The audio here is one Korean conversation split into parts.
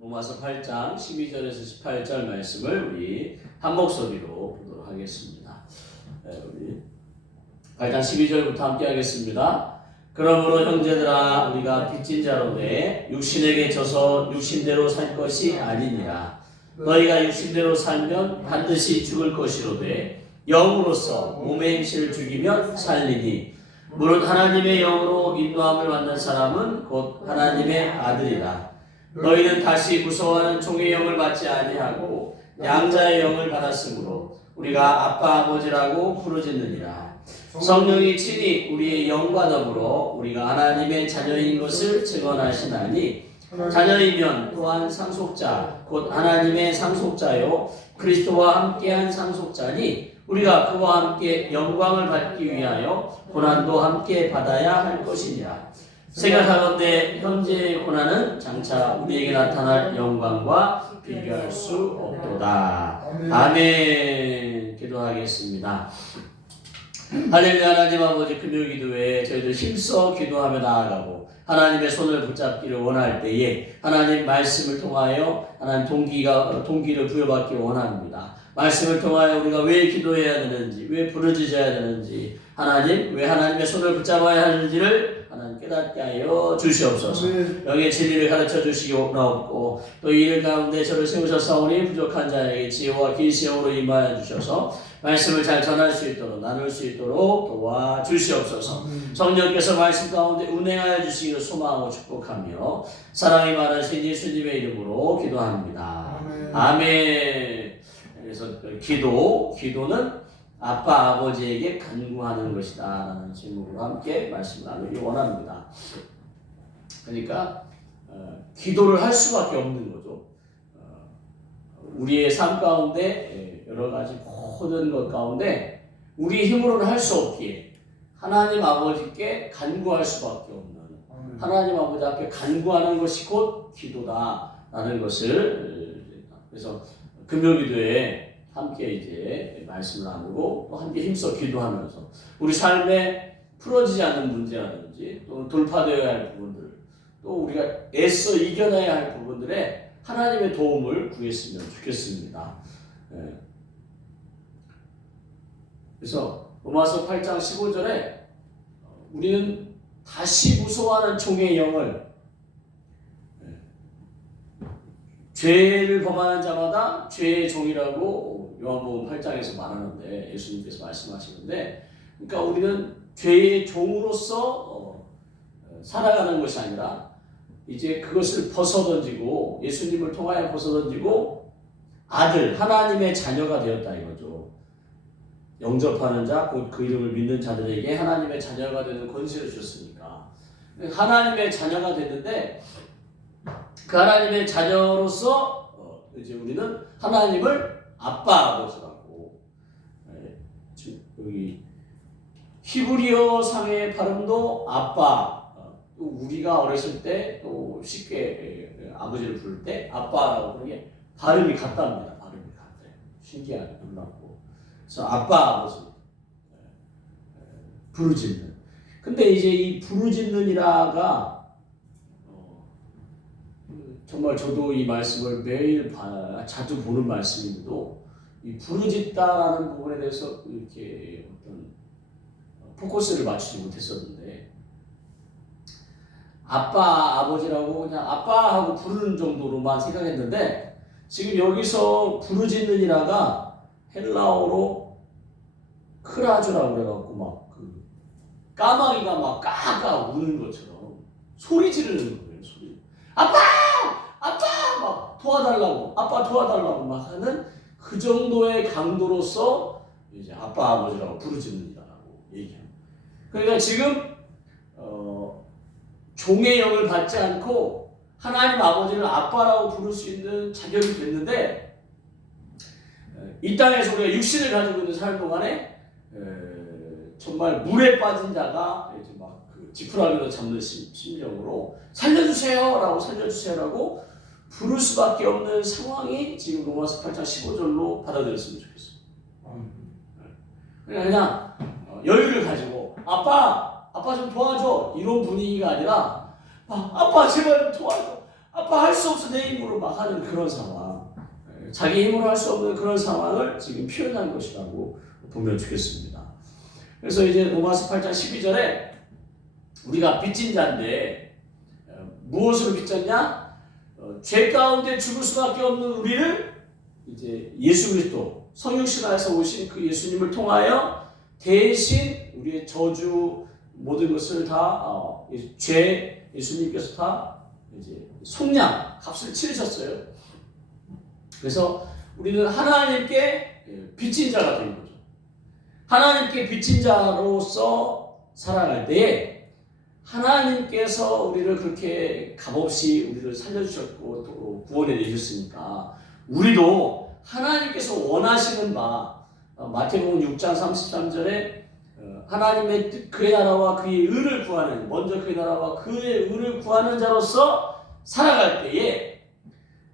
로마서 8장 12절에서 18절 말씀을 우리 한 목소리로 보도록 하겠습니다. 우리 8장 12절부터 함께 하겠습니다. 그러므로 형제들아 우리가 빚진 자로 돼 육신에게 져서 육신대로 살 것이 아니니라. 너희가 육신대로 살면 반드시 죽을 것이로되 영으로서 몸의 행실을 죽이면 살리니 무릇 하나님의 영으로 인도함을 받는 사람은 곧 하나님의 아들이라. 너희는 다시 무서워하는 종의 영을 받지 아니하고 양자의 영을 받았으므로 우리가 아빠 아버지라고 부르짖느니라. 성령이 친히 우리의 영과 더불어 우리가 하나님의 자녀인 것을 증언하시나니 자녀이면 또한 상속자 곧 하나님의 상속자요 그리스도와 함께한 상속자니 우리가 그와 함께 영광을 받기 위하여 고난도 함께 받아야 할 것이니라. 생각하건대 현재의 고난은 장차 우리에게 나타날 영광과 비교할 수 없도다. 아멘. 기도하겠습니다. 할렐루야. 하나님 아버지, 금요기도에 저희들 힘써 기도하며 나아가고 하나님의 손을 붙잡기를 원할 때에 하나님 말씀을 통하여 하나님 동기를 부여받기 원합니다. 말씀을 통하여 우리가 왜 기도해야 되는지, 왜 부르짖어야 되는지, 하나님 왜 하나님의 손을 붙잡아야 하는지를 하나님 깨닫게 하여 주시옵소서. 영의 진리를 가르쳐 주시옵고 또 이 일 가운데 저를 세우셨사오니 부족한 자에게 지혜와 계시형으로 임하여 주셔서 말씀을 잘 전할 수 있도록 나눌 수 있도록 도와주시옵소서. 성령께서 말씀 가운데 운행하여 주시기를 소망하고 축복하며 사랑이 많으신 예수님의 이름으로 기도합니다. 아멘. 그래서 기도는 아빠 아버지에게 간구하는 것이다 라는 제목으로 함께 말씀 나누기 원합니다. 그러니까 기도를 할 수밖에 없는 거죠. 우리의 삶 가운데 여러 가지 모든 것 가운데 우리 힘으로는 할 수 없기에 하나님 아버지께 간구할 수밖에 없는, 하나님 아버지 앞에 간구하는 것이 곧 기도다라는 것을, 그래서 금요기도에 함께 이제 말씀을 나누고 또 함께 힘써 기도하면서 우리 삶에 풀어지지 않는 문제라든지 또 돌파되어야 할 부분들, 또 우리가 애써 이겨내야 할 부분들에 하나님의 도움을 구했으면 좋겠습니다. 그래서 로마서 8장 15절에 우리는 다시 무서워하는 종의 영을, 죄를 범하는 자마다 죄의 종이라고 요한복음 8장에서 말하는데, 예수님께서 말씀하시는데, 그러니까 우리는 죄의 종으로서 살아가는 것이 아니라 이제 그것을 벗어던지고 예수님을 통하여 벗어던지고 아들, 하나님의 자녀가 되었다 이거죠. 영접하는 자, 곧 그 이름을 믿는 자들에게 하나님의 자녀가 되는 권세를 주셨으니까 하나님의 자녀가 됐는데, 그 하나님의 자녀로서 이제 우리는 하나님을 아빠 아버지라고, 여기 히브리어 상의 발음도 아빠, 또 우리가 어렸을 때 또 쉽게 아버지를 부를 때 아빠라고 그러는 게 발음이 같답니다. 발음이 같아요. 신기하게 놀랍고. 그래서 아빠 아버지 부르짖는. 근데 이제 이 부르짖는이라가 정말 저도 이 말씀을 매일 자주 보는 말씀인데도 이 부르짖다라는 부분에 대해서 이렇게 어떤 포커스를 맞추지 못했었는데, 아빠 아버지라고 그냥 아빠 하고 부르는 정도로만 생각했는데, 지금 여기서 부르짖는이라가 헬라어로 크라주라고 그래갖고 막 그 까마귀가 막 까까 우는 것처럼 소리 지르는 거예요. 소리. 아빠! 아빠! 막 도와달라고, 아빠 도와달라고 막 하는 그 정도의 강도로서 이제 아빠 아버지라고 부르짖는다라고 얘기합니다. 그러니까 지금 종의 영을 받지 않고 하나님 아버지를 아빠라고 부를 수 있는 자격이 됐는데, 이 땅에서 우리가 육신을 가지고 있는 삶 동안에 정말 물에 빠진 자가 이제 막 그 지푸라기로 잡는 심정으로 살려주세요라고 살려주세요라고 부를 수밖에 없는 상황이 지금 로마서 8장 15절로 받아들였으면 좋겠어요. 그냥 여유를 가지고 아빠 좀 도와줘 이런 분위기가 아니라 아빠 제발 좀 도와줘, 아빠 할 수 없어 내 힘으로 막 하는 그런 상황, 자기 힘으로 할 수 없는 그런 상황을 지금 표현한 것이라고 보면 좋겠습니다. 그래서 이제 로마서 8장 12절에 우리가 빚진 자인데 무엇으로 빚졌냐? 죄 가운데 죽을 수밖에 없는 우리를 이제 예수 그리스도 성육신하에서 오신 그 예수님을 통하여 대신 우리의 저주 모든 것을 다 죄 예수님께서 다 이제 속량 값을 치르셨어요. 그래서 우리는 하나님께 빚진 자가 된 거죠. 하나님께 빚진 자로서 살아갈 때에 하나님께서 우리를 그렇게 값없이 우리를 살려주셨고 또 구원해 내주셨으니까 우리도 하나님께서 원하시는 바 마태복음 6장 33절에 하나님의 뜻 그의 나라와 그의 의를 구하는 먼저 그의 나라와 그의 의를 구하는 자로서 살아갈 때에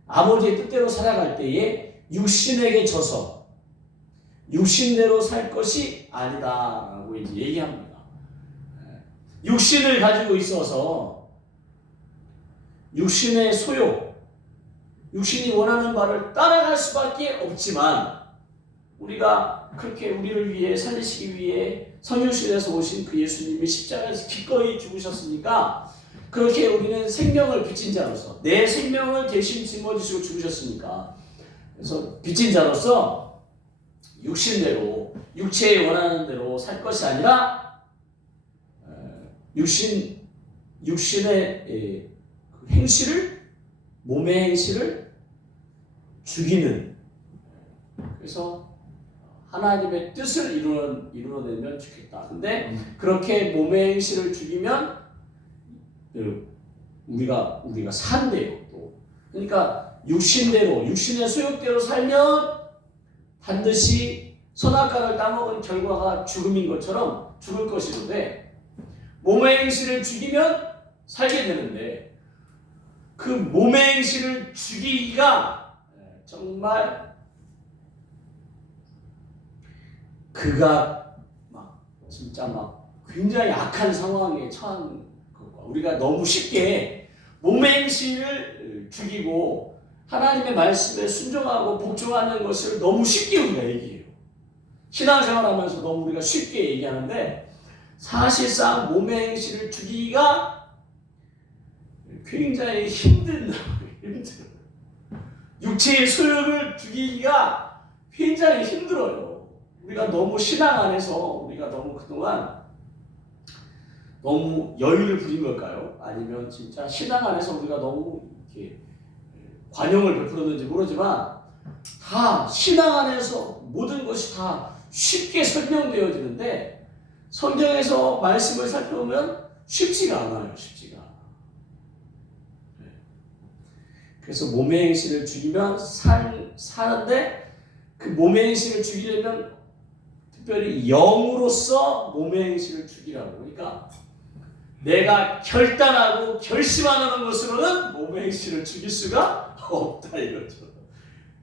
아버지의 뜻대로 살아갈 때에 육신에게 져서 육신대로 살 것이 아니다라고 이제 얘기합니다. 육신을 가지고 있어서 육신의 소욕, 육신이 원하는 바를 따라갈 수밖에 없지만 우리가 그렇게 우리를 위해 살리시기 위해 성육신에서 오신 그 예수님이 십자가에서 기꺼이 죽으셨으니까 그렇게 우리는 생명을 빚진 자로서 내 생명을 대신 짊어지시고 죽으셨으니까 그래서 빚진 자로서 육신대로 육체에 원하는 대로 살 것이 아니라 육신의 행실을 몸의 행실을 죽이는 그래서 하나님의 뜻을 이루어내면 좋겠다. 근데 그렇게 몸의 행실을 죽이면 우리가 산대요. 또 그러니까 육신대로 육신의 소욕대로 살면 반드시 선악과를 따먹은 결과가 죽음인 것처럼 죽을 것이는데 몸의 행실을 죽이면 살게 되는데 그 몸의 행실을 죽이기가 정말 그가 진짜 굉장히 악한 상황에 처한 것과 우리가 너무 쉽게 몸의 행실을 죽이고 하나님의 말씀에 순종하고 복종하는 것을 너무 쉽게 우리가 얘기해요. 신앙생활하면서 너무 우리가 쉽게 얘기하는데 사실상 몸의 행실을 죽이기가 굉장히 힘들어요. 육체의 소욕을 죽이기가 굉장히 힘들어요. 우리가 너무 신앙 안에서 우리가 너무 그동안 너무 여유를 부린 걸까요? 아니면 진짜 신앙 안에서 우리가 너무 이렇게 관용을 베풀었는지 모르지만 다 신앙 안에서 모든 것이 다 쉽게 설명되어지는데 성경에서 말씀을 살펴보면 쉽지가 않아요. 쉽지가 않아. 그래서 몸의 행실을 죽이면 사는데 그 몸의 행실을 죽이려면 특별히 영으로서 몸의 행실을 죽이라고. 그러니까 내가 결단하고 결심하는 것으로는 몸의 행실을 죽일 수가 없다 이거죠.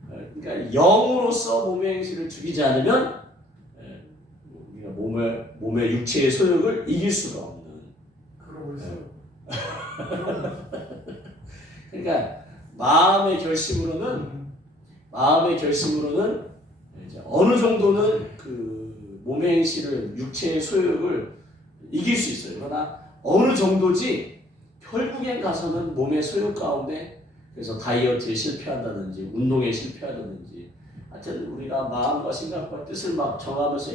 그러니까 영으로서 몸의 행실을 죽이지 않으면 몸의 육체의 소욕을 이길 수가 없는. 그러고 있어요. 그러니까 마음의 결심으로는 이제 어느 정도는 그 몸의 행실을 육체의 소욕을 이길 수 있어요. 그러나 어느 정도지 결국엔 가서는 몸의 소욕 가운데 그래서 다이어트에 실패한다든지 운동에 실패한다든지 하여튼 우리가 마음과 생각과 뜻을 막 정하면서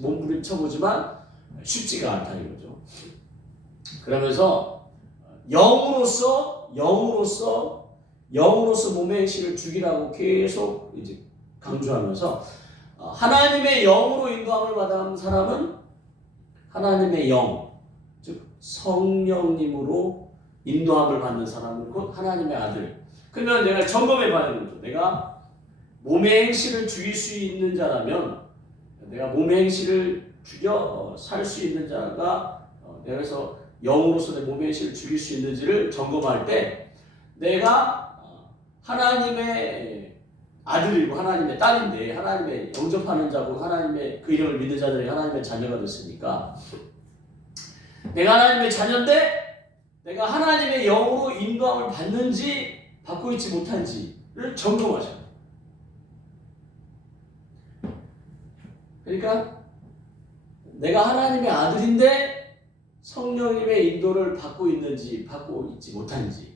몸부림쳐보지만 쉽지가 않다 이거죠. 그러면서 영으로서 몸의 행실을 죽이라고 계속 이제 강조하면서 하나님의 영으로 인도함을 받은 사람은 하나님의 영, 즉 성령님으로 인도함을 받는 사람은 곧 하나님의 아들. 그러면 내가 점검해 봐야 되는 거죠. 내가 몸의 행실을 죽일 수 있는 자라면 내가 몸의 행실을 죽여 살 수 있는 자가 내가 그래서 영으로서 내 몸의 행실을 죽일 수 있는지를 점검할 때 내가 하나님의 아들이고 하나님의 딸인데 하나님의 영접하는 자고 하나님의 그 이름을 믿는 자들이 하나님의 자녀가 됐으니까 내가 하나님의 자녀인데 내가 하나님의 영으로 인도함을 받는지 받고 있지 못한지를 점검하셔야 돼요. 그러니까 내가 하나님의 아들인데 성령님의 인도를 받고 있는지 받고 있지 못한지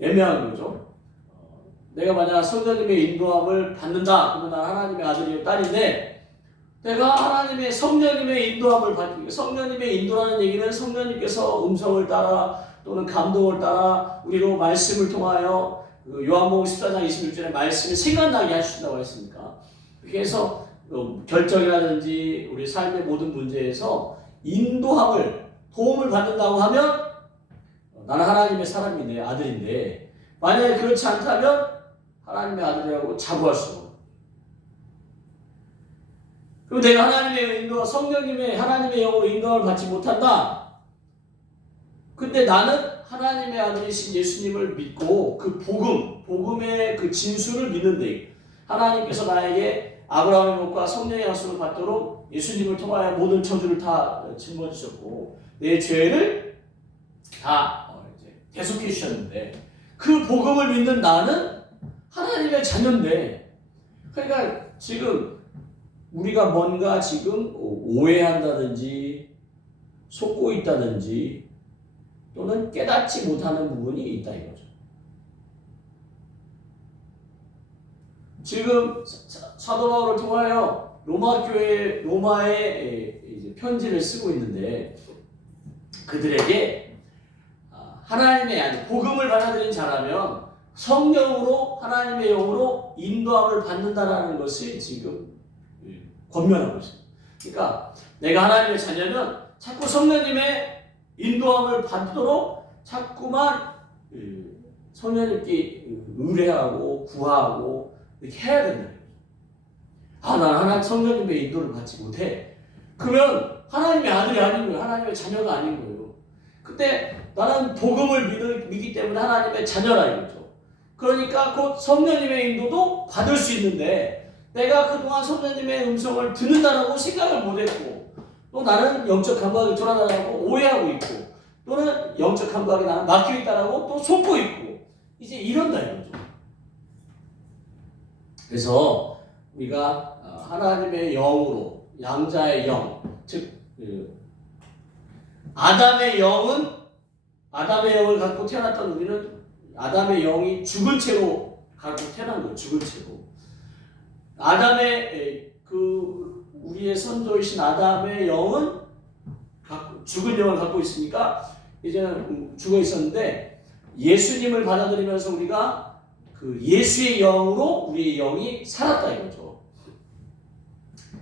애매한 거죠. 내가 만약 성령님의 인도함을 받는다 그러면 난 하나님의 아들이요 딸인데 내가 하나님의 성령님의 인도함을 받기 성령님의 인도라는 얘기는 성령님께서 음성을 따라 또는 감동을 따라 우리로 말씀을 통하여 요한복음 14장 26절에 말씀이 생각나게 하신다고 했습니까? 그렇게 해서 결정이라든지 우리 삶의 모든 문제에서 인도함을 도움을 받는다고 하면 나는 하나님의 사람인데 아들인데 만약에 그렇지 않다면 하나님의 아들이라고 자부할 수 없는 그리고 내가 하나님의 인도 성령님의 하나님의 영으로 인도함을 받지 못한다. 근데 나는 하나님의 아들이신 예수님을 믿고 그 복음의 그 진수를 믿는데 하나님께서 나에게 아브라함의 복과 성령의 약속을 받도록 예수님을 통하여 모든 저주를 다 짊어지셨고 내 죄를 다 대속해 주셨는데 그 복음을 믿는 나는 하나님의 자녀인데 그러니까 지금 우리가 뭔가 지금 오해한다든지 속고 있다든지 또는 깨닫지 못하는 부분이 있다 이거죠. 지금 사도 바울을 통하여 로마에 이제 편지를 쓰고 있는데 그들에게 하나님의 아니 복음을 받아들인 자라면 성령으로 하나님의 영으로 인도함을 받는다라는 것이 지금 권면하고 있습니다. 그러니까 내가 하나님의 자녀는 자꾸 성령님의 인도함을 받도록 자꾸만 성령님께 의뢰하고 구하고 이렇게 해야 된다. 나는 하나님 성령님의 인도를 받지 못해. 그러면 하나님의 아들이 아닌 거예요. 하나님의 자녀가 아닌 거예요. 그때 나는 복음을 믿기 때문에 하나님의 자녀라 이거죠. 그러니까 곧 성령님의 인도도 받을 수 있는데 내가 그동안 성령님의 음성을 듣는다라고 생각을 못했고 또 나는 영적 감각이 돌아다니고 오해하고 있고 또는 영적 감각이 나는 막혀있다라고 또 속고 있고 이제 이런다 이거죠. 그래서 우리가 하나님의 영으로 양자의 영, 즉 아담의 영을 갖고 태어났던 우리는 아담의 영이 죽은 채로 갖고 태어난 거예요. 죽은 채로. 우리의 선조이신 아담의 영은 죽은 영을 갖고 있으니까 이제는 죽어 있었는데 예수님을 받아들이면서 우리가 그 예수의 영으로 우리의 영이 살았다 이거죠.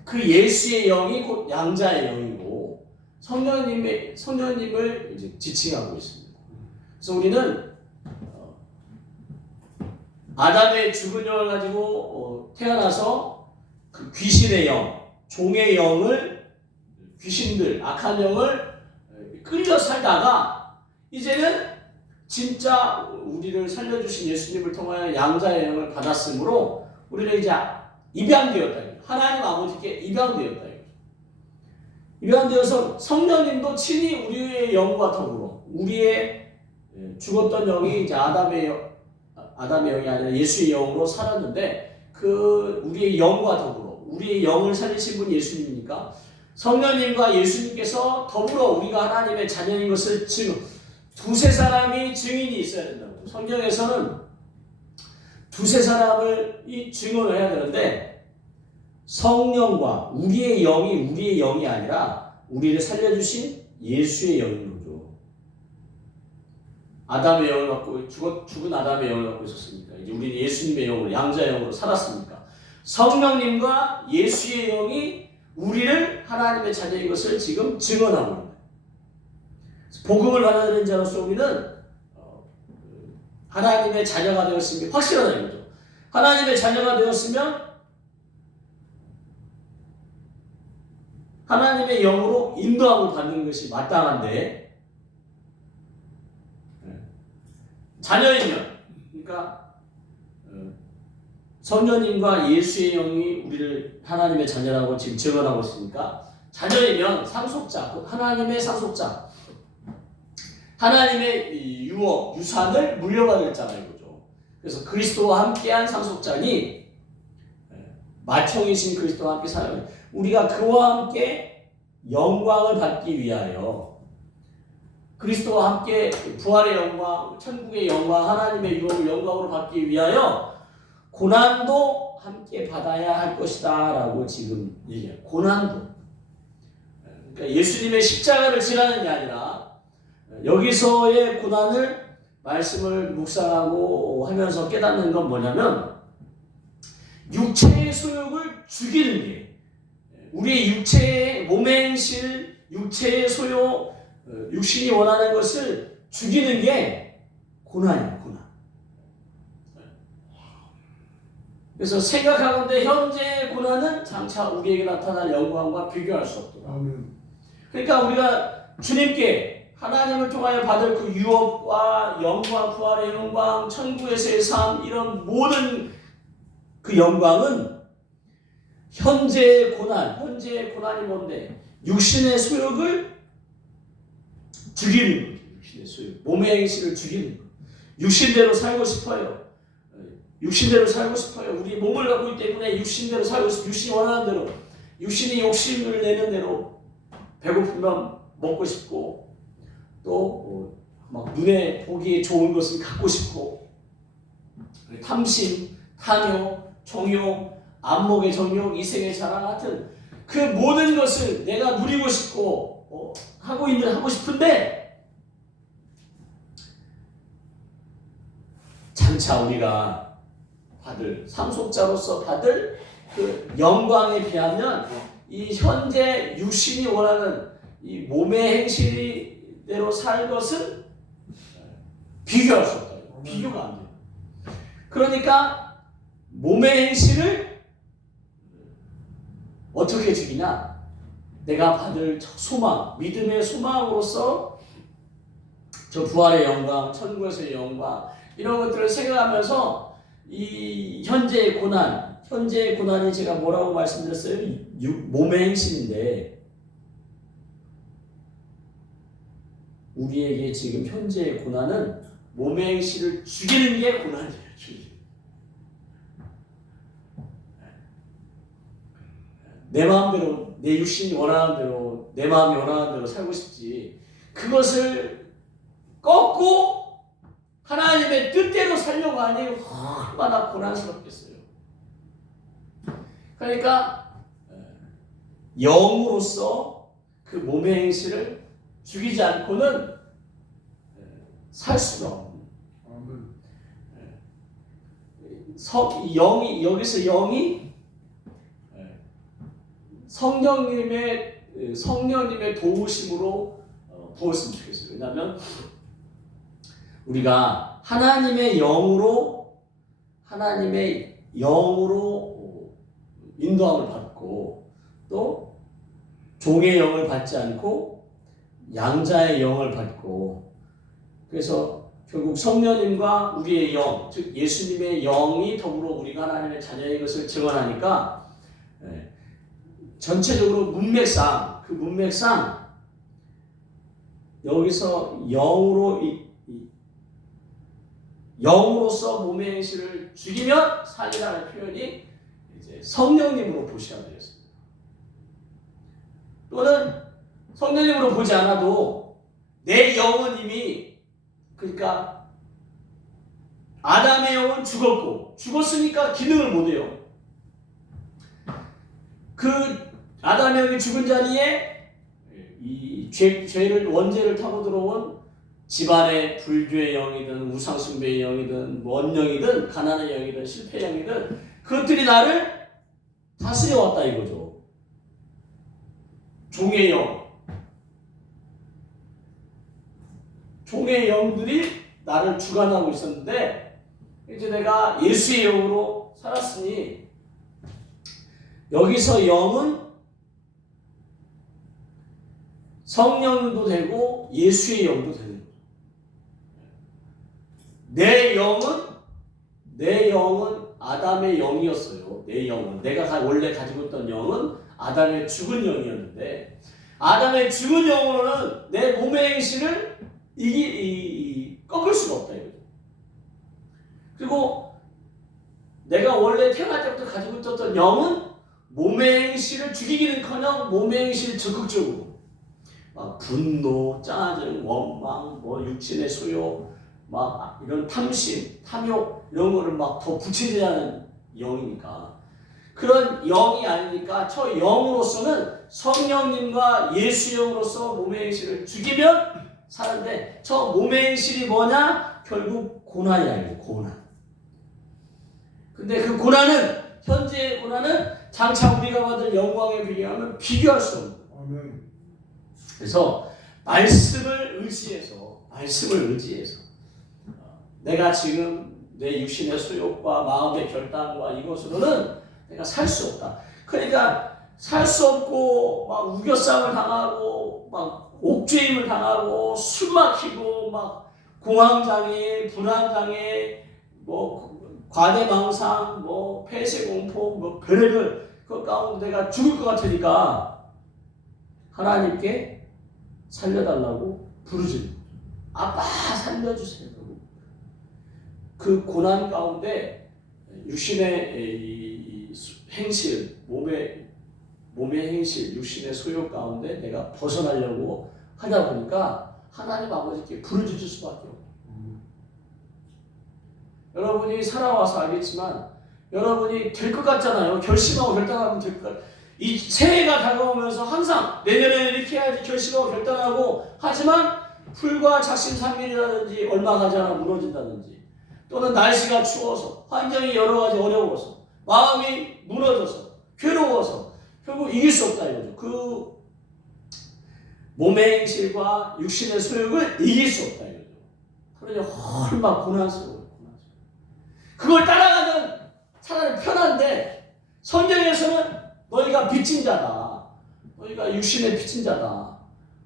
그 예수의 영이 곧 양자의 영이고 성령님을 이제 지칭하고 있습니다. 그래서 우리는 아담의 죽은 영을 가지고 태어나서 그 귀신의 영, 종의 영을 귀신들, 악한 영을 끌려 살다가 이제는 진짜 우리를 살려주신 예수님을 통하여 양자의 영을 받았으므로 우리는 이제 입양되었다. 하나님 아버지께 입양되었다. 입양되어서 성령님도 친히 우리의 영과 더불어 우리의 죽었던 영이 이제 아담의 영이 아니라 예수의 영으로 살았는데 그 우리의 영과 더불어 우리의 영을 살리신 분이 예수님이니까 성령님과 예수님께서 더불어 우리가 하나님의 자녀인 것을 두세 사람이 증인이 있어야 된다고. 성경에서는 두세 사람을 증언을 해야 되는데 성령과 우리의 영이 아니라 우리를 살려주신 예수의 영인 거죠. 아담의 영을 갖고 죽은 아담의 영을 갖고 있었으니까 이제 우리는 예수님의 영으로 양자의 영으로 살았으니까 성령님과 예수의 영이 우리를 하나님의 자녀인 것을 지금 증언하고 있는 거예요. 복음을 받아들인 자로서 우리는 하나님의 자녀가 되었음이 확실하다는 거죠. 하나님의 자녀가 되었으면 하나님의 영으로 인도함을 받는 것이 마땅한데 자녀이면 그러니까 성령님과 예수의 영이 우리를 하나님의 자녀라고 지금 증언하고 있으니까 자녀이면 상속자, 하나님의 상속자 하나님의 이 유업, 유산을 물려받을 자가 이거죠. 그래서 그리스도와 함께한 상속자니 맏형이신 그리스도와 함께 살아요. 우리가 그와 함께 영광을 받기 위하여 그리스도와 함께 부활의 영광, 천국의 영광, 하나님의 유업을 영광으로 받기 위하여 고난도 함께 받아야 할 것이다 라고 지금 얘기해요. 고난도. 그러니까 예수님의 십자가를 지나는 게 아니라 여기서의 고난을 말씀을 묵상하고 하면서 깨닫는 건 뭐냐면 육체의 소욕을 죽이는 게 우리의 육체의 몸의 행실, 육체의 소욕, 육신이 원하는 것을 죽이는 게 고난이에요. 고난. 그래서 생각하건대 현재의 고난은 장차 우리에게 나타날 영광과 비교할 수 없더라. 그러니까 우리가 주님께 하나님을 통하여 받을 그 유업과 영광, 부활의 영광, 천국에서의 삶 이런 모든 그 영광은 현재의 고난이 뭔데? 육신의 소욕을 죽이는 거죠. 육신의 소욕, 몸의 행실을 죽이는 거. 육신대로 살고 싶어요. 육신대로 살고 싶어요. 우리 몸을 갖고 있기 때문에 육신대로 살고 싶어요. 육신이 원하는 대로, 육신이 욕심을 내는 대로 배고프면 먹고 싶고 또 막 눈에 보기에 좋은 것을 갖고 싶고 탐심, 탐욕, 종욕, 안목의 정욕, 이생의 자랑 같은 그 모든 것을 내가 누리고 싶고 하고 싶은데 장차 우리가 받을 상속자로서 받을 그 영광에 비하면 이 현재 육신이 원하는 이 몸의 행실대로 살 것은 비교할 수 없다. 비교가 안 돼요. 그러니까 몸의 행실을 어떻게 죽이냐? 내가 받을 소망, 믿음의 소망으로서 저 부활의 영광, 천국에서의 영광 이런 것들을 생각하면서 이 현재의 고난이 제가 뭐라고 말씀드렸어요? 몸의 행실인데 우리에게 지금 현재의 고난은 몸의 행실을 죽이는 게 고난이에요. 내 마음대로, 내 육신이 원하는 대로, 내 마음이 원하는 대로 살고 싶지. 그것을 꺾고 하나님의 뜻대로 살려고 하니 얼마나 고난스럽겠어요. 그러니까 영으로서 그 몸의 행실을 죽이지 않고는 살 수가 없는. 여기서 영이 성령님의 도우심으로 부었으면 좋겠어요. 왜냐하면 우리가 하나님의 영으로 인도함을 받고 또 종의 영을 받지 않고 양자의 영을 받고 그래서 결국 성령님과 우리의 영, 즉 예수님의 영이 더불어 우리가 하나님의 자녀의 것을 증언하니까 전체적으로 문맥상 여기서 영으로서 몸의 행실을 죽이면 살리라는 표현이 이제 성령님으로 보셔야 되겠습니다. 또는 성령님으로 보지 않아도 내 영은 이미 그러니까 아담의 영은 죽었으니까 기능을 못해요. 그 아담의 영이 죽은 자리에 이 죄를 원죄를 타고 들어온 집안의 불교의 영이든 우상숭배의 영이든 원영이든 가난의 영이든 실패의 영이든 그것들이 나를 다스려 왔다 이거죠. 종의 영들이 나를 주관하고 있었는데 이제 내가 예수의 영으로 살았으니 여기서 영은 성령도 되고 예수의 영도 되는 거죠. 내 영은 아담의 영이었어요. 내가 원래 가지고 있던 영은 아담의 죽은 영이었는데 아담의 죽은 영으로는 내 몸의 행실을 이게 꺾을 수가 없다 이거죠. 그리고 내가 원래 태어날 때부터 가지고 있었던 영은 몸의 행실을 죽이기는커녕 몸의 행실을 적극적으로 막 분노, 짜증, 원망, 뭐 육신의 소욕, 막 이런 탐심, 탐욕 이런 거를 막 더 부채질하는 영이니까 그런 영이 아니니까 저 영으로서는 성령님과 예수 영으로서 몸의 행실을 죽이면 사는데 저 몸의 행실이 뭐냐? 결국 고난이야. 고난. 근데 그 고난은 현재의 고난은 장차 우리가 받을 영광에 비교하면 비교할 수 없는 거예요. 그래서 말씀을 의지해서 내가 지금 내 육신의 소욕과 마음의 결단과 이것으로는 내가 살 수 없다. 그러니까 살 수 없고 막 우겨쌈을 당하고 막 옥죄임을 당하고 술 마시고 막 공황장애, 불안장애, 뭐 과대망상, 뭐 폐쇄공포, 뭐 별의별 그 가운데 내가 죽을 것 같으니까 하나님께 살려달라고 부르짖는 아빠 살려주세요. 그 고난 가운데 육신의 행실, 몸의 행실, 육신의 소욕 가운데 내가 벗어나려고 하다 보니까 하나님 아버지께 부르짖을 수밖에 없어요. 여러분이 살아와서 알겠지만 여러분이 될 것 같잖아요. 결심하고 결단하면 될 것 같아요. 이 새해가 다가오면서 항상 내년에 이렇게 해야지 결심하고 결단하고 하지만 불과 작심삼일이라든지 얼마 가지 않아 무너진다든지 또는 날씨가 추워서 환경이 여러 가지 어려워서 마음이 무너져서 괴로워서 결국 이길 수 없다 이거죠. 그 몸의 행실과 육신의 소욕을 이길 수 없다 이거죠. 그러니 얼마나 고난스러워요. 그걸 따라가면 차라리 편한데 성경에서는 너희가 빚진 자다. 너희가 육신의 빚진 자다.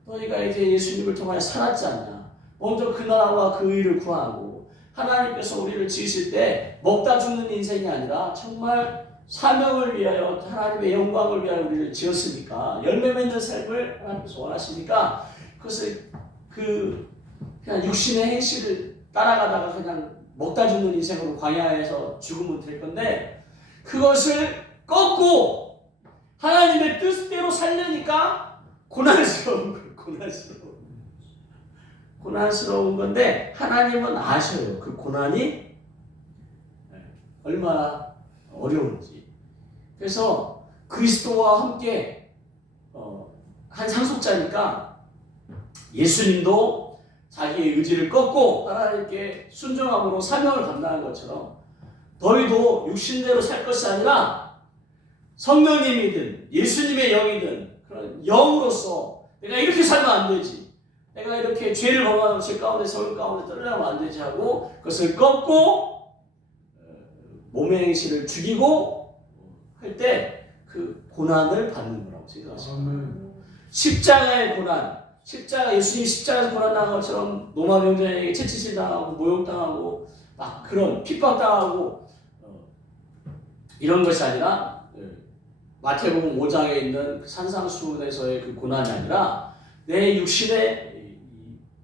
너희가 이제 예수님을 통하여 살았지 않냐. 먼저 그 나라와 그 의를 구하고 하나님께서 우리를 지으실 때 먹다 죽는 인생이 아니라 정말 사명을 위하여 하나님의 영광을 위하여 우리를 지었으니까 열매 맺는 삶을 하나님께서 원하시니까 그것을 그냥 육신의 행실을 따라가다가 그냥 먹다 죽는 인생으로 광야에서 죽으면 될 건데 그것을 꺾고 하나님의 뜻대로 살려니까 고난스러운 거예요. 고난스러운 건데 하나님은 아셔요. 그 고난이 얼마나 어려운지. 그래서 그리스도와 함께 한 상속자니까 예수님도 자기의 의지를 꺾고 하나님께 순종함으로 사명을 감당한 것처럼 너희도 육신대로 살 것이 아니라 성령님이든 예수님의 영이든 그런 영으로서 내가 이렇게 살면 안 되지. 내가 이렇게 죄를 범하는 죄 가운데 서울 가운데 떨어지면 안 되지 하고 그것을 꺾고 몸의 행실을 죽이고 할 때 그 고난을 받는 거라고 생각하시면 십자가의 고난, 예수님이 십자가에서 고난당한 것처럼 로마 병자에게 채찍질 당하고 모욕당하고 막 그런 핍박당하고 이런 것이 아니라 마태복음 5장에 있는 산상수훈에서의 그 고난이 아니라 내 육신의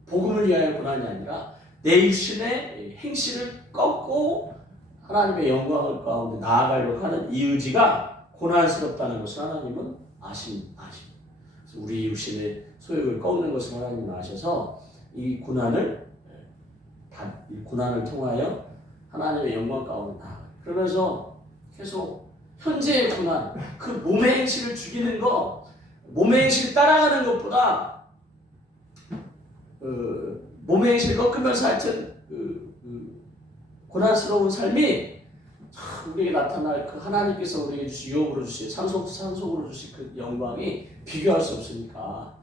복음을 위하여 고난이 아니라 내 육신의 행실을 꺾고 하나님의 영광을 가운데 나아가려고 하는 이 의지가 고난스럽다는 것을 하나님은 아십니다. 우리 육신의 소욕을 꺾는 것을 하나님은 아셔서 이 고난을 통하여 하나님의 영광 가운데 나아가요. 그러면서 계속 현재의 고난, 그 몸의 행실을 죽이는 거, 몸의 행실을 따라가는 것보다 몸의 행실을 꺾으면서 하여튼 고난스러운 삶이 우리에게 나타날 그 하나님께서 우리에게 주신 유업으로 주신 상속으로 주신 그 영광이 비교할 수 없으니까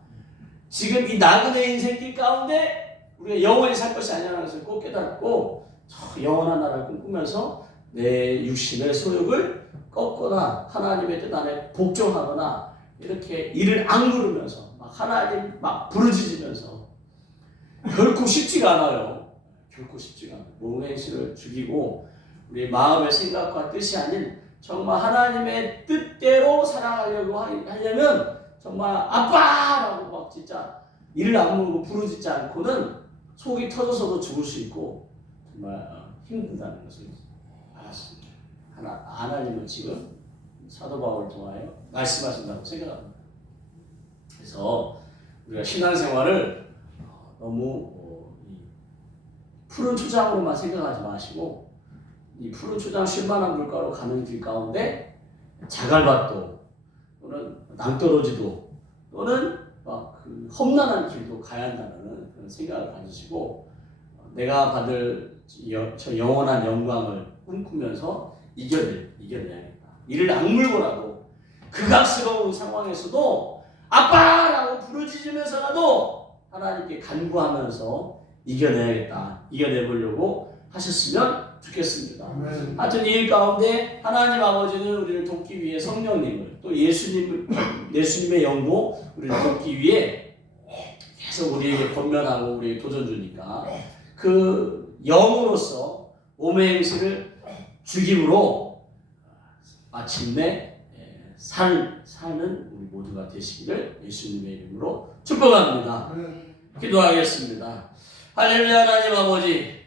지금 이 나그네 인생길 가운데 우리가 영원히 살 것이 아니라는 것을 꼭 깨닫고 영원한 나라를 꿈꾸면서 내 육신의 소욕을 꺾거나 하나님의 뜻 안에 복종하거나 이렇게 이를 악물으면서 막 하나님 막 부르짖으면서 결코 쉽지가 않아요. 몸의 행실을 죽이고 우리 마음의 생각과 뜻이 아닌 정말 하나님의 뜻대로 살아가려고 하려면 정말 아빠라고 막 진짜 이를 악물고 부르짖지 않고는 속이 터져서도 죽을 수 있고 정말 힘들다는 것을 알았습니다. 하나님은 지금 사도 바울을 통하여 말씀하신다고 생각합니다. 그래서 우리가 신앙생활을 너무 푸른 초장으로만 생각하지 마시고 이 푸른 초장 쉴만한 물가로 가는 길 가운데 자갈밭도 또는 낭떠러지도 또는 그 험난한 길도 가야 한다는 그런 생각을 가지시고 내가 받을 저 영원한 영광을 꿈꾸면서 이겨내야겠다. 이를 악물고라도 극악스러운 상황에서도 아빠라고 부르짖으면서라도 하나님께 간구하면서 이겨내야겠다. 이겨내보려고 하셨으면 좋겠습니다. 하여튼 이 일 가운데 하나님 아버지는 우리를 돕기 위해 성령님을 또 예수님의 영도 우리를 돕기 위해 계속 우리에게 권면하고 우리에게 도전 주니까 그 영으로서 몸의 행실을 죽임으로 마침내 사는 우리 모두가 되시기를 예수님의 이름으로 축복합니다. 기도하겠습니다. 할렐루야. 하나님 아버지,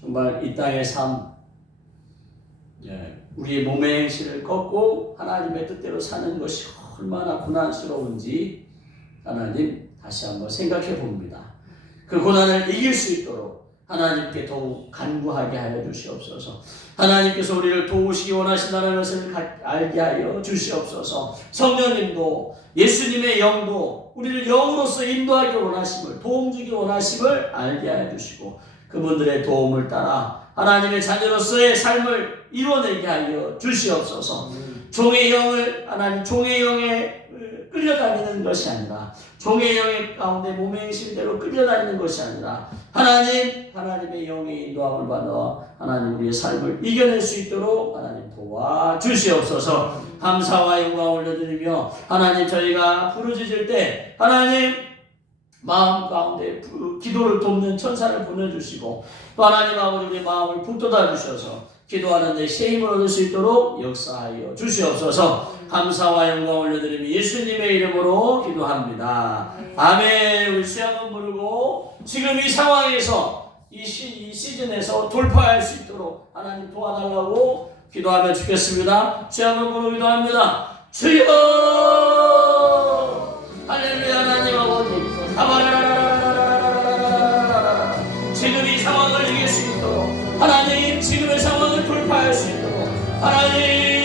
정말 이 땅의 삶, 우리의 몸의 행실을 꺾고 하나님의 뜻대로 사는 것이 얼마나 고난스러운지 하나님 다시 한번 생각해 봅니다. 그 고난을 이길 수 있도록 하나님께 더욱 간구하게 하여 주시옵소서. 하나님께서 우리를 도우시기 원하신다는 것을 알게 하여 주시옵소서. 성령님도 예수님의 영도 우리를 영으로서 인도하기 원하심을, 도움 주기 원하심을 알게 하여 주시고 그분들의 도움을 따라 하나님의 자녀로서의 삶을 이루어내게 하여 주시옵소서. 종의 영을 하나님 종의 영에 끌려다니는 것이 아니라 종의 영의 가운데 몸의 행실대로 끌려다니는 것이 아니라 하나님의 영의 인도함을 받아 하나님 우리의 삶을 이겨낼 수 있도록 하나님 도와주시옵소서. 감사와 영광 올려드리며 하나님 저희가 부르짖을 때 하나님 마음 가운데 기도를 돕는 천사를 보내주시고 또 하나님 아버지 우리의 마음을 북돋아 주셔서 기도하는 데 새 힘을 얻을 수 있도록 역사하여 주시옵소서. 감사와 영광 올려드리며 예수님의 이름으로 기도합니다. 아멘. 우리 수양 한번 부르고 지금 이 상황에서 이 시즌에서 돌파할 수 있도록 하나님 도와달라고 기도하면 좋겠습니다. 수양 한번 부르고 기도합니다. 주여 할렐루야. 하나님 아버지 지금 이 상황을 이길 수 있도록 하나님 지금의 상황을 돌파할 수 있도록 하나님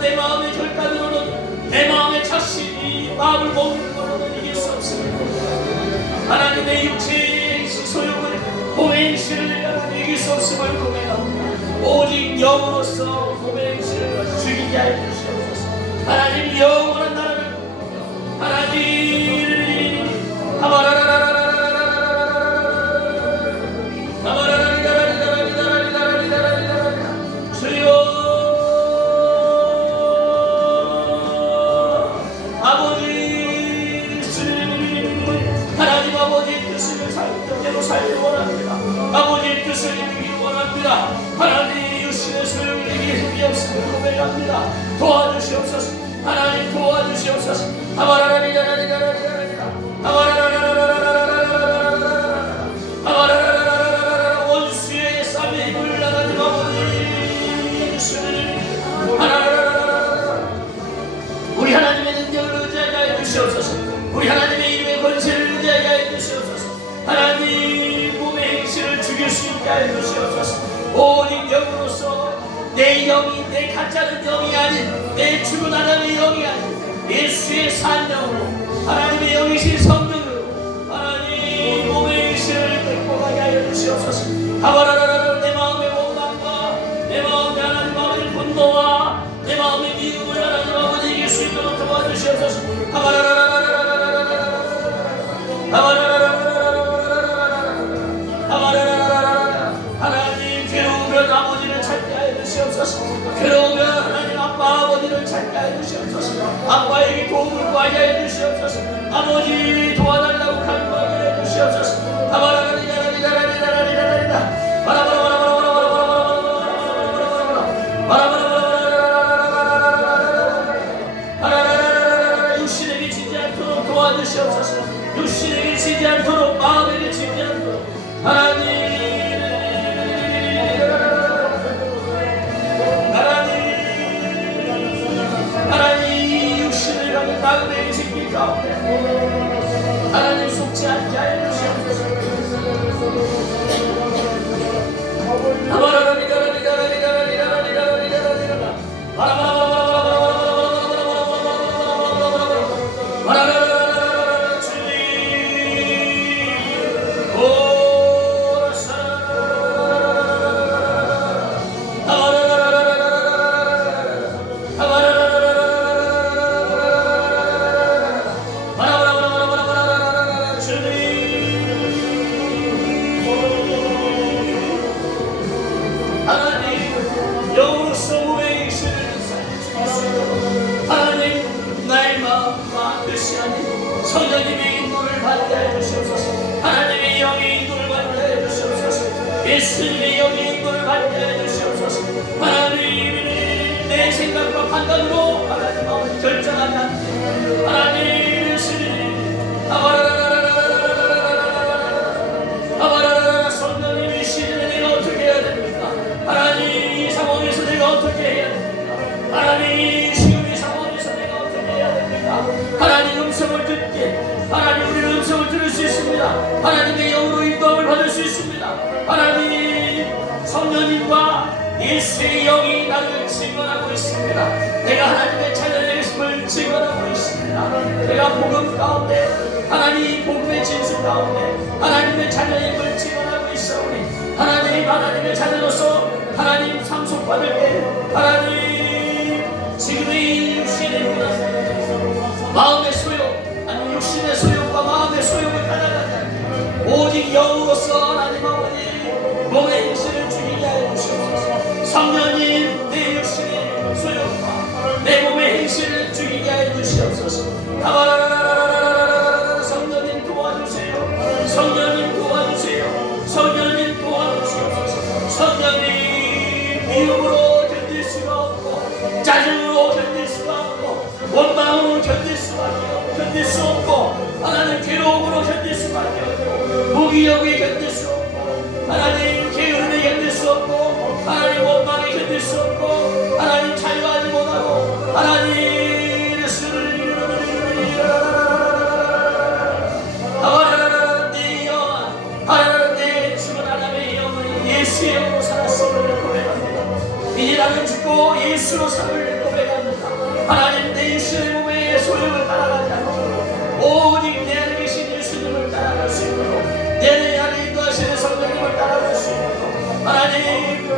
내 마음의 결단으로는 내 마음의 자신이 마음을 먹는 것으로는 이길 수 없습니다. 하나님의 육체의 소욕을 몸의 행실을 이길 수 없음을 고백합니다. 오직 영으로서 몸의 행실을 죽이게 하여 주시옵소서. 하나님 영원한 나라를 하나님 주여 아버지 하나님 아버지의 뜻을 살대로 살기 원합니다. 아버지의 뜻을 이루기 원합니다. 하나님 육신의 소용을 이기에 힘이 없음을 고백합니다. 도와주시옵소서. 하나님 도와주시옵소서. 원수의 쌈에 입을 하나님 아버지 우리 하나님의 능력을 의지하게 하여 주시옵소서. 우리 하나님의 이름의 권세를 의지하게 하여 주시옵소서. 하나님 몸의 행실을 죽일 수 있게 하여 주시옵소서. 오직 영으로서 내 영이 내 가짜는 영이 아닌 내 죽은 아담의 영이 아닌 예수의 산 영으로 하나님의 영이신 성령으로 하나님 몸의 행실을 극복하게 하여 주시옵소서. 내 마음의 원망과 내 마음의 하나님 아버지 분노와 내 마음의 미움을 하나님 아버지 이길 수 있도록 도와주시옵소서. 하나님 괴로우면 아버지를 찾게 하여 주시옵소서. 괴로우면 하나님 아빠 아버지를 찾게 하여 주시옵소서. 아빠에게 도움을 구하게 하여 주시옵소서. 아버지 도와달라고 간구하게 하여 주시옵소서. 생각과 판단으로 하나님 아버지 결정하지 않게 하나님의 신이 성령님 이 시즌에 내가 어떻게 해야 됩니까? 하나님 이 상황에서 내가 어떻게 해야 됩니까? 하나님 지금 이 상황에서 내가 어떻게 해야 됩니까? 하나님 음성을 듣게 하나님 우리는 음성을 들을 수 있습니다. 하나님의 영으로 인도함을 받을 수 있습니다. 하나님 성령님과 예수의 영이 나를 증언하고 있습니다. 내가 하나님의 자녀의 것임을 증언하고 있습니다. 내가 복음 가운데 하나님 복음의 진수 가운데 하나님의 자녀임을 증언하고 있사오니 하나님의 자녀로서 하나님 상속받을 때 하나님 지금의 육신의 마음의 소욕 아니 육신의 소욕과 마음의 소욕을 가져가지 않게 오직 영으로서 하나님 아버지 몸의 행실을 죽이게 하여 주시옵소서. 성령님 내 육신의 소욕과 내 몸의 행실을 죽이게 하여 주시옵소서. 성령님 도와주세요. 성령님 도와주세요. 성령님 도와주시옵소서. 성령님 미움으로 견딜 수가 없고 짜증으로 견딜 수가 없고 원망으로 견딜 수 없고 하나님 괴로움으로 견딜 수밖에 없고 무기력에 견딜 수 없고 하나님 게으름에 견딜 수 없고 하나님 원망에 견딜 수 없고 하나님 자유하지 못하고 하나님 수를 내 영혼 하나님 내 죽은 아담의 영혼이 예수의 영으로 살았음을 고백합니다. 이제 나는 죽고 예수로 삶을 고백합니다. 하나님 내 육신의 몸의 소욕을 따라가지 않고 오직 내 안에 계신 예수님을 따라갈 수 있도록 내 안에 인도하시는 성령님을 따라갈 수 있도록 하나님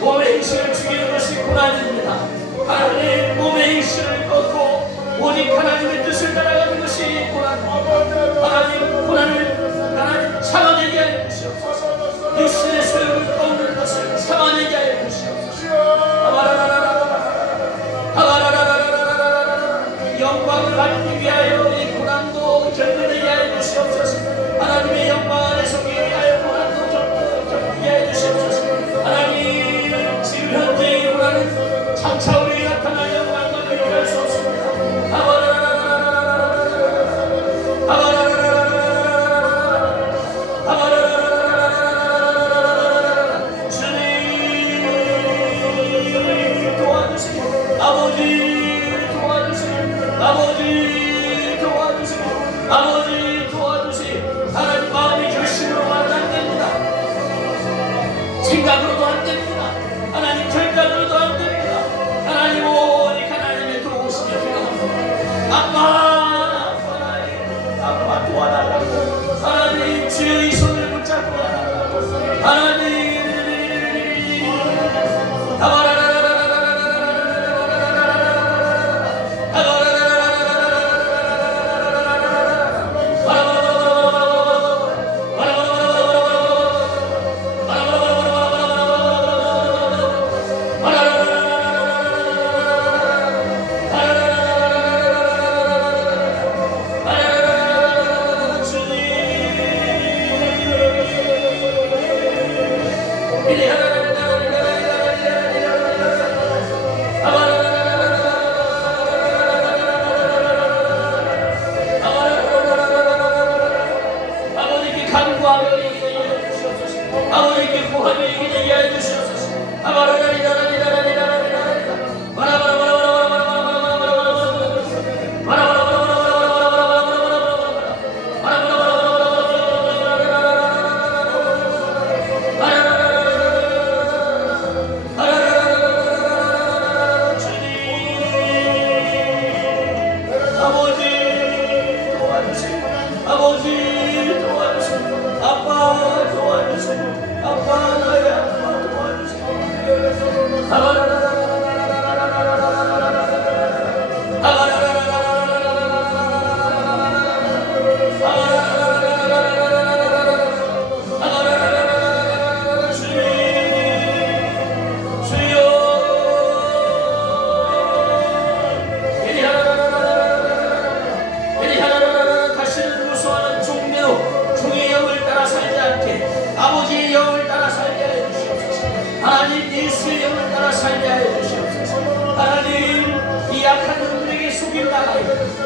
몸의 행실을 죽이는 것이 고난입니다. 하나님 몸의 행실을 꺾고 오직 하나님의 뜻을 따라가는 것이 고난입니다. 하나님 고난을 하나님 참아내게 하여 주시옵소서. 육신의 소욕을 꺾는 것을 참아내게 하여 주시옵소서. 영광을 받기 위하여 이 고난도 견디게 하여 주시옵소서. 하나님의 영광 안에 서게 하여 고난도 견디게 하여 주시옵소서. 하나님 지금 현재 이 고난은 장차 우리에게 나타날 영광과 비교할 수 없습니다. 아버지 도와주세요. 하나님 마음의 결심으로만 안 됩니다. 생각으로도 안 됩니다. 하나님 결단으로도 안 됩니다. 하나님 오직 하나님의 도우심이 필요합니다. 아빠 도와달라고 하나님 주의 손을 붙잡고 하나님 다시는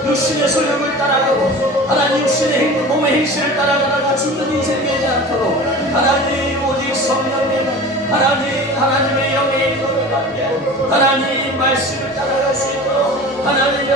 육신의 소욕을 따라가고 하나님 육신의 행동 몸의 행실을 따라가다가 죽는 인생 되지 않도록 하나님 오직 성령님 하나님의 영의 인도를 받게 하나님 말씀을 따라갈 수 있도록 하나님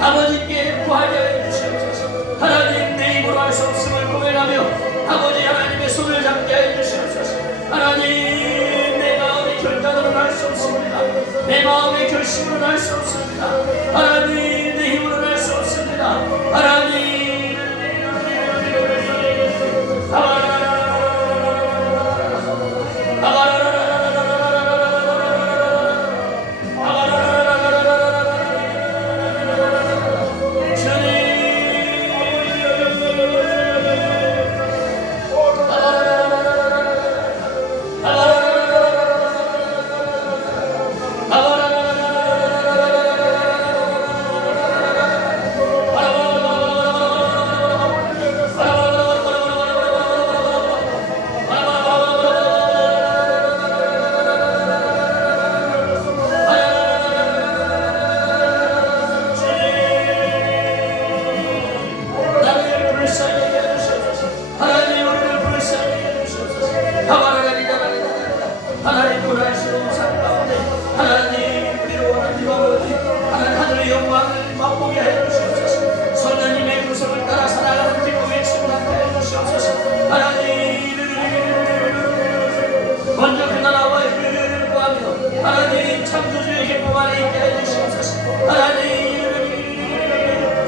아버지께 구하게 해주시옵소서. 하나님 내 입으로 할 수 없음을 고백하며 아버지 하나님의 손을 잡게 해주시옵소서. 하나님 내 마음의 결단으로는 할 수 없습니다. 내 마음의 결심으로는 할 수 없습니다. 하나님 내 힘으로는 할 수 없습니다. 하나님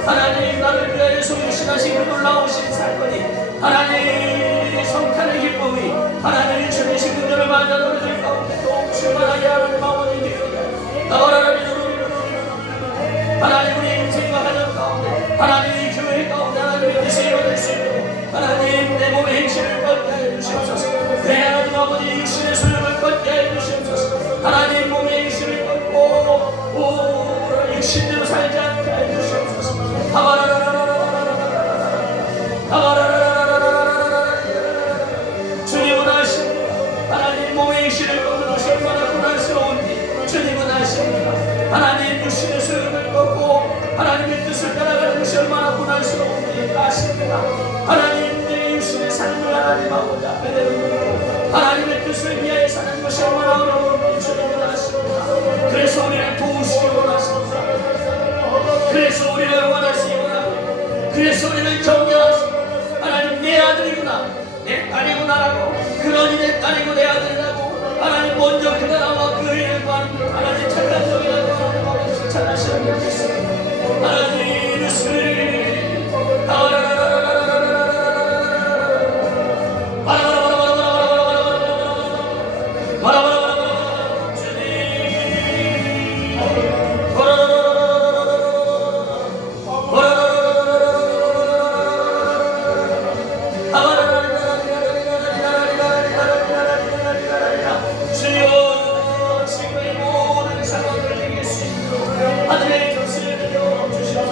하나님 나를 위하여 소유신하신 그 놀라우신 사건이 하나님 성탄의 기쁨이 하나님 주의 식구들을 맞아 너희들 가운데 또 충만하게 하나님 아버지 하나님 우리 인생과 가정 가운데 하나님 교회 가운데 하나님의 뜻을 이뤄낼 수 있도록 하나님 내 몸의 행실을 걷게 하여 주시옵소서. 내 하나님 아버지 육신의 소욕을 걷게 하여 주시옵소서. 하나님 몸의 행실을 걷고 육신대로 살지 않게 하여 주시옵소서. 주님은 아십니다. 하나님 몸의 행실을 걷는 것이 얼마나 고난스러운지 주님은 아십니다. 하나님 육신의 소욕을 걷고 하나님의 뜻을 따라가는 것이 얼마나 고난스러운지 아십니다. 하나님 내 육신의 삶을 하나님 아버지 앞에 내놓고 하나님의 뜻을 위하여 사는 것이 얼마나 어려운지 주님은 아십니다. 그래서 우리를 도우시기 원하십니다. 그래서 우리를 원하시기 원합니다. 그래서 우리를 경외하시고 하나님 내 아들이구나 내 딸이구나라고 그러니 내 딸이고 내 아들이라고 하나님 먼저 그가 나와 그 일을 구하는 하나님 착한 종이라고 하나님 아버지 칭찬하시는 것 같습니다. 하나님 주님 주여 지금의 모든 상황을 이길 수 있도록 하늘의 것을 주시옵소서.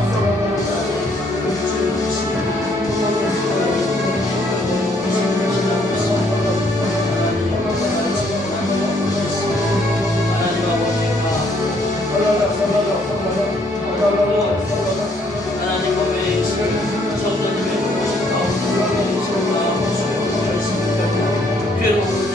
주세요.